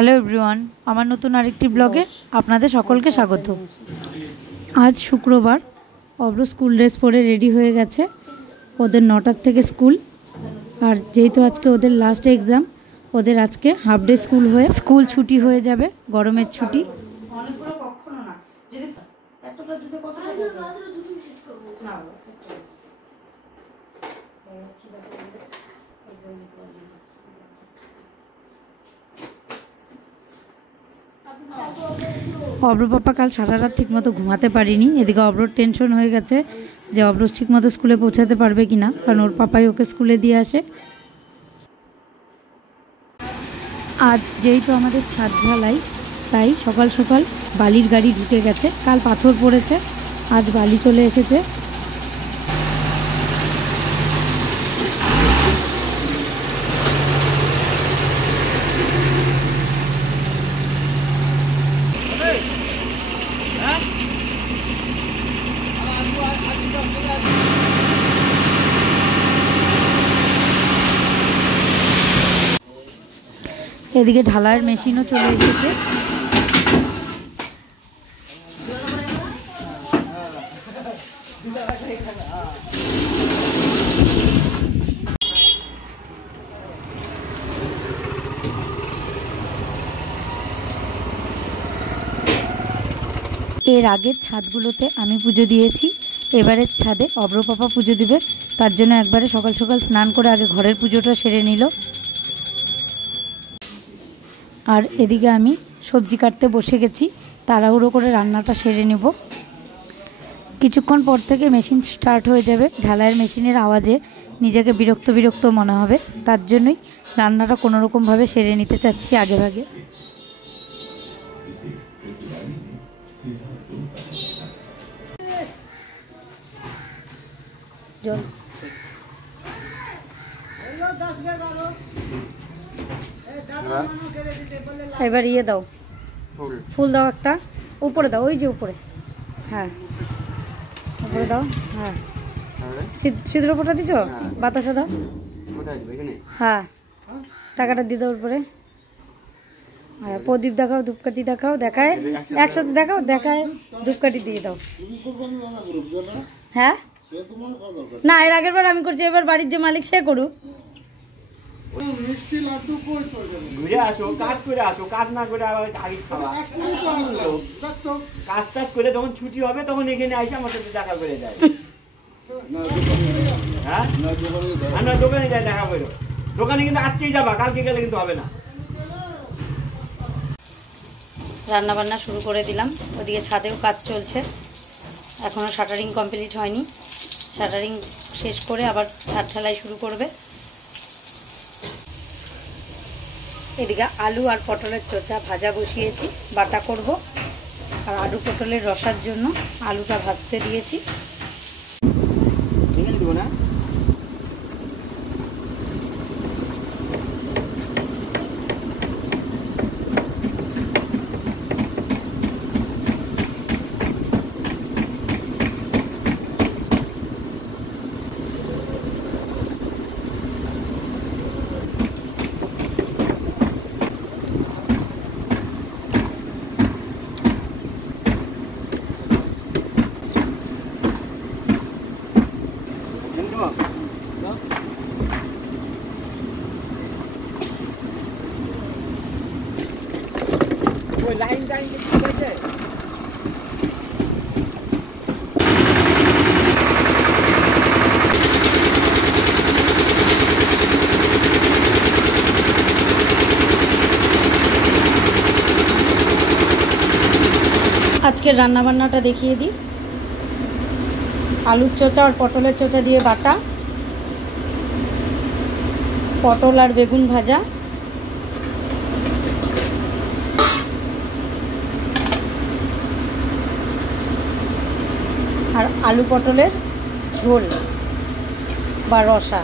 Hello everyone, আমার নতুন আরেকটি ব্লগে আপনাদের সকলকে স্বাগত। আজ শুক্রবার, অব্র স্কুল ড্রেস পরে রেডি হয়ে গেছে। ওদের 9টার থেকে স্কুল, আর যেহেতু আজকে ওদের লাস্ট এক্সাম, ওদের আজকে হাফ ডে স্কুল ছুটি হয়ে যাবে, গরমের ছুটি। অব্র পাপা কাল সারা রাত ঠিকমতো ঘুমাতে পারিনি। এদিকে অব্রর টেনশন হয়ে গেছে যে অব্র ঠিকমতো স্কুলে পৌঁছাতে পারবে কিনা, কারণ ওর পাপাই ওকে স্কুলে দিয়ে আসে। আজ যেহেতু আমাদের ছাদ ঢালাই, তাই সকাল সকাল বালির গাড়ি ঢুকে গেছে। কাল পাথর পড়েছে, আজ বালি চলে এসেছে। এদিকে ঢালাইয়ের মেশিনও চলে এসেছে। এর আগের ছাদগুলোতে আমি পুজো দিয়েছি, এবারের ছাদে অব্র পাপা পুজো দিবে। তার জন্য একবারে সকাল সকাল স্নান করে আগে ঘরের পুজোটা সেরে নিল। আর এদিকে আমি সবজি কাটতে বসে গেছি, তাড়াহুড়ো করে রান্নাটা সেরে নেব। কিছুক্ষণ পর থেকে মেশিন স্টার্ট হয়ে যাবে। ঢালাইয়ের মেশিনের আওয়াজে নিজেকে বিরক্ত বিরক্ত মনে হবে, তার জন্যই রান্নাটা কোনোরকমভাবে সেরে নিতে চাচ্ছি আগে ভাগে। জল এবার ইয়ে দাও, ফুল দাও, একটা উপরে দাও, ওই যে উপরে, হ্যাঁ উপরে দাও। হ্যাঁ সিঁদুর ফোঁটা দিছ, বাতাসা দাও, হ্যাঁ টাকাটা দিয়ে দাও উপরে। হ্যাঁ প্রদীপ দেখাও, ধূপকাঠি দেখাও, দেখায় একসাথে দেখাও, দেখায় ধূপকাঠি দিয়ে দাও। হ্যাঁ না, এর আগের বার আমি করছি, এবার বাড়ির যে মালিক সে করুক। ঘুরে আসো, কাজ করে আসো, কাজ না করে আবার আগে খাওয়া। কাজ টাজ করে যখন ছুটি হবে তখন এখানে এসে আমার সাথে দেখা করে যায়। হ্যাঁ আমরা দোকানে যাই দেখা করে। দোকানে কিন্তু আজকেই যাবা, কালকে গেলে কিন্তু হবে না। রান্না বান্না শুরু করে দিলাম, ওদিকে ছাদেও কাজ চলছে, এখনও শাটারিং কমপ্লিট হয়নি। শাটারিং শেষ করে আবার ছাদ ঢালাই শুরু করবে। এদিকে আলু আর পটলের চোচা ভাজা বসিয়েছি, বাটা করব। আর আলু পটলের রসার জন্য আলুটা ভাজতে দিয়েছি। আজকের রান্নাবান্নাটা দেখিয়ে দিই। আলুর চোচা আর পটলের চোচা দিয়ে বাটা, পটল আর বেগুন ভাজা, আর আলু পটলের ঝোল বা রসা।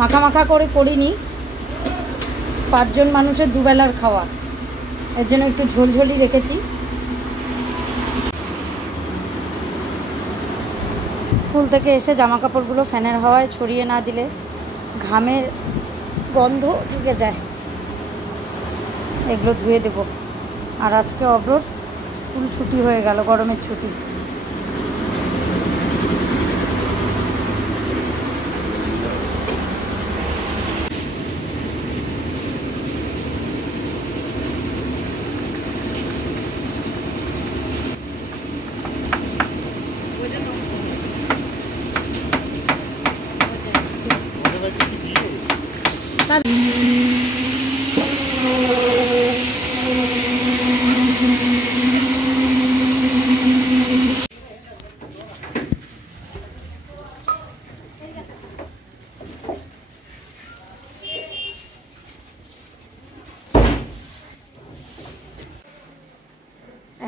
মাখা মাখা করে করিনি, 5 জন মানুষের দুবেলার খাওয়া, এর জন্য একটু ঝোলঝোলই রেখেছি। স্কুল থেকে এসে জামা কাপড়গুলো ফ্যানের হাওয়ায় ছড়িয়ে না দিলে ঘামের গন্ধ থেকে যায়। এগুলো ধুয়ে দেব। আর আজকে অব্রর স্কুল ছুটি হয়ে গেল, গরমের ছুটি।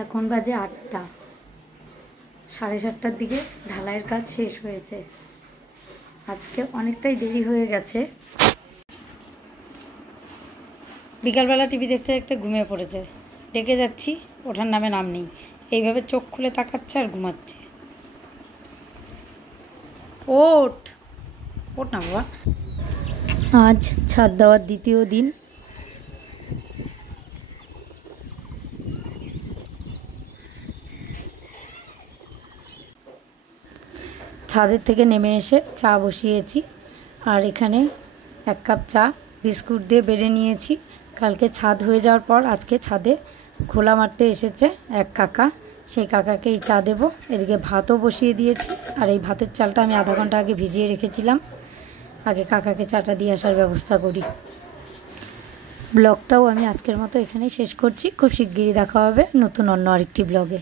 এখন বাজে 8টা, 7:30টার দিকে ঢালাইয়ের কাজ শেষ হয়েছে। আজকে অনেকটাই দেরি হয়ে গেছে। বিকালবেলা টিভি দেখতে দেখতে ঘুমিয়ে পড়েছে। ডেকে যাচ্ছি, ওঠার নামে নাম নেই। এইভাবে চোখ খুলে তাকাচ্ছে আর ঘুমাচ্ছে। ওঠ ওঠ না বাবা। আজ ছাদ দেওয়ার দ্বিতীয় দিন। ছাদের থেকে নেমে এসে চা বসিয়েছি। আর এখানে 1 কাপ চা বিস্কুট দিয়ে বেড়ে নিয়েছি। কালকে ছাদ হয়ে যাওয়ার পর আজকে ছাদে খোলা মারতে এসেছে এক কাকা, সেই কাকাকেই চা দেব। এদিকে ভাতও বসিয়ে দিয়েছি। আর এই ভাতের চালটা আমি আধা ঘন্টা আগে ভিজিয়ে রেখেছিলাম। আগে কাকাকে চাটা দিয়ে আসার ব্যবস্থা করি। ব্লগটাও আমি আজকের মতো এখানেই শেষ করছি। খুব শিগগিরই দেখা হবে নতুন অন্য আরেকটি ব্লগে।